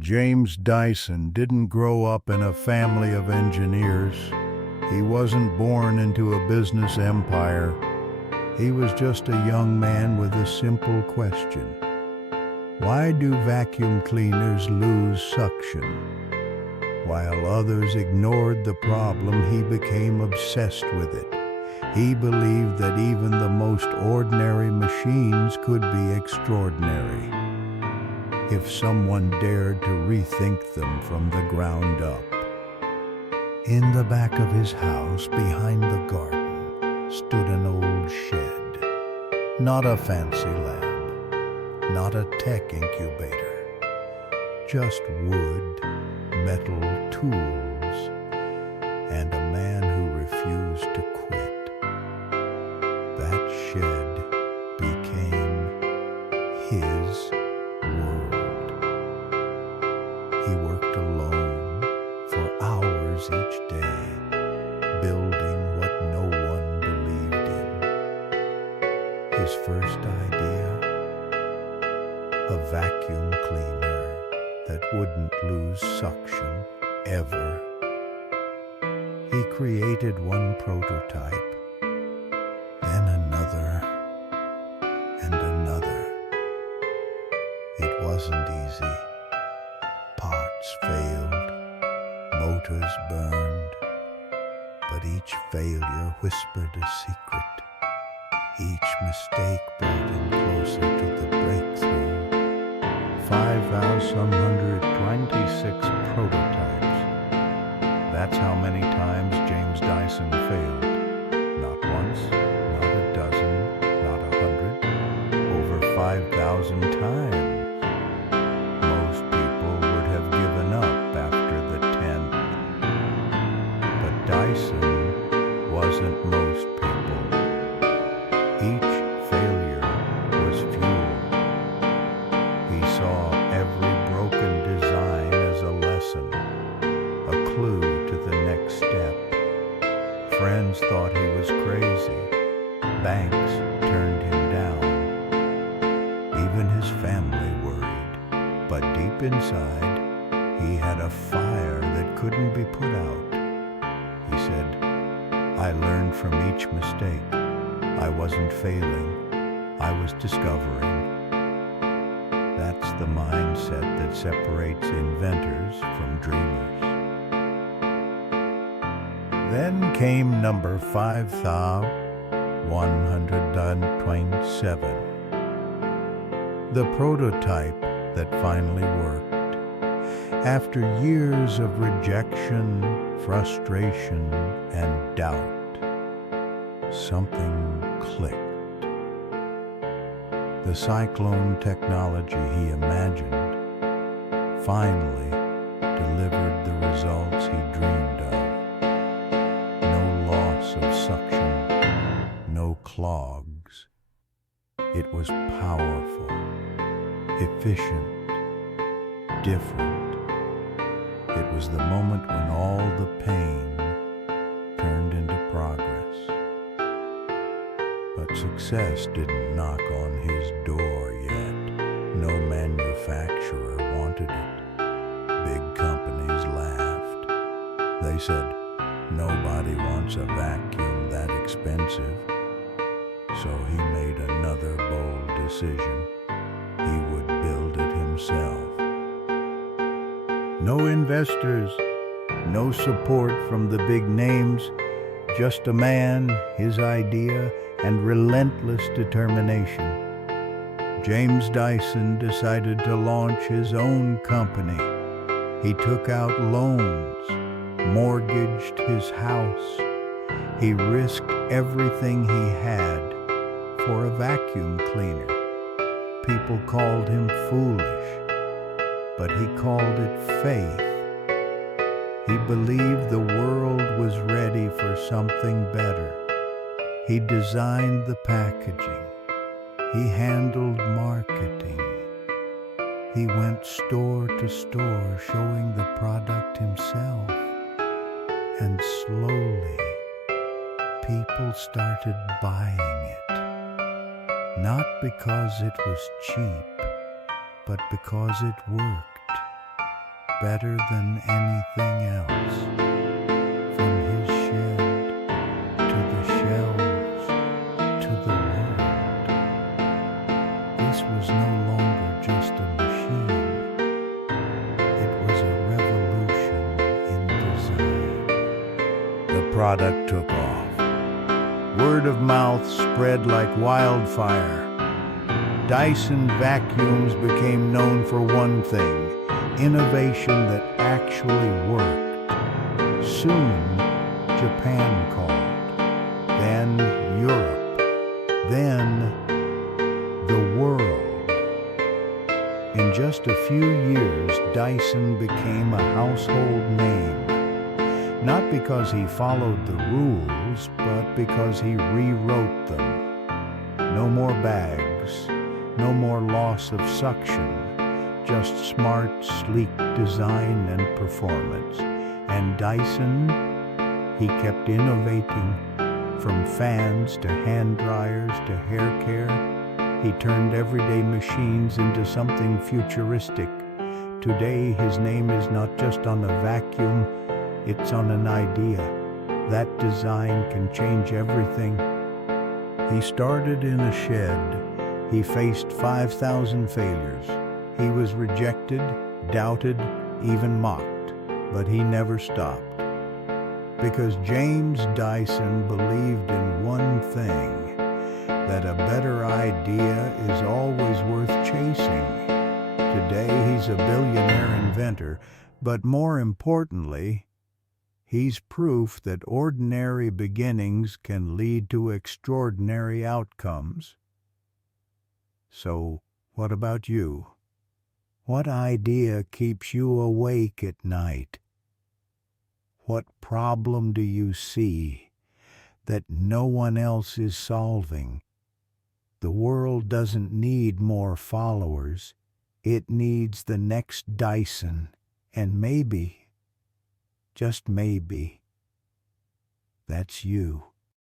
James Dyson didn't grow up in a family of engineers. He wasn't born into a business empire. He was just a young man with a simple question. Why do vacuum cleaners lose suction? While others ignored the problem, he became obsessed with it. He believed that even the most ordinary machines could be extraordinary if someone dared to rethink them from the ground up. In the back of his house, behind the garden, stood an old shed. Not a fancy lab, not a tech incubator, just wood, metal tools, and a man who refused to quit. That shed became his world. He worked alone for hours each day, building what no one believed in. His first idea? A vacuum cleaner that wouldn't lose suction ever. He created one prototype, then another, and another. It wasn't easy. Parts failed, motors burned, but each failure whispered a secret. Each mistake brought him closer to the breakthrough. 5,126 prototypes. That's how many times James Dyson failed. Not once, not a dozen, not 100, over 5,000 times. Most people would have given up after the 10th. But Dyson wasn't most people. Each failure was fuel. He saw every broken design as a lesson, a clue to the next step. Friends thought he was crazy. Banks turned him down. Even his family worried. But deep inside, he had a fire that couldn't be put out. He said, I learned from each mistake. I wasn't failing. I was discovering. That's the mindset that separates inventors from dreamers. Then came number 5,127. The prototype that finally worked. After years of rejection, frustration, and doubt, something clicked. The cyclone technology he imagined finally delivered the results he dreamed of. No loss of suction, no clogs. It was powerful, efficient, different. It was the moment when all the pain turned into progress. But success didn't knock on his door yet. No manufacturer wanted it. Big companies laughed. They said, nobody wants a vacuum that expensive. So he made another bold decision. He would build it himself. No investors, no support from the big names, just a man, his idea, and relentless determination. James Dyson decided to launch his own company. He took out loans, mortgaged his house. He risked everything he had for a vacuum cleaner. People called him foolish, but he called it faith. He believed the world was ready for something better. He designed the packaging. He handled marketing. He went store to store showing the product himself. And slowly, people started buying it. Not because it was cheap, but because it worked. better than anything else. From his shed to the shelves to the world. This was no longer just a machine. It was a revolution in design. The product took off. Word of mouth spread like wildfire. Dyson vacuums became known for one thing: innovation that actually worked. Soon, Japan called, then Europe, then the world. In just a few years, Dyson became a household name, not because he followed the rules, but because he rewrote them. No more bags, no more loss of suction, just smart, sleek design and performance. And Dyson, he kept innovating. From fans to hand dryers to hair care, he turned everyday machines into something futuristic. Today, his name is not just on a vacuum, it's on an idea. That design can change everything. He started in a shed. He faced 5,000 failures. He was rejected, doubted, even mocked, but he never stopped. Because James Dyson believed in one thing, that a better idea is always worth chasing. Today he's a billionaire inventor, but more importantly, he's proof that ordinary beginnings can lead to extraordinary outcomes. So, what about you? What idea keeps you awake at night? What problem do you see that no one else is solving? The world doesn't need more followers. It needs the next Dyson, and maybe, just maybe, that's you.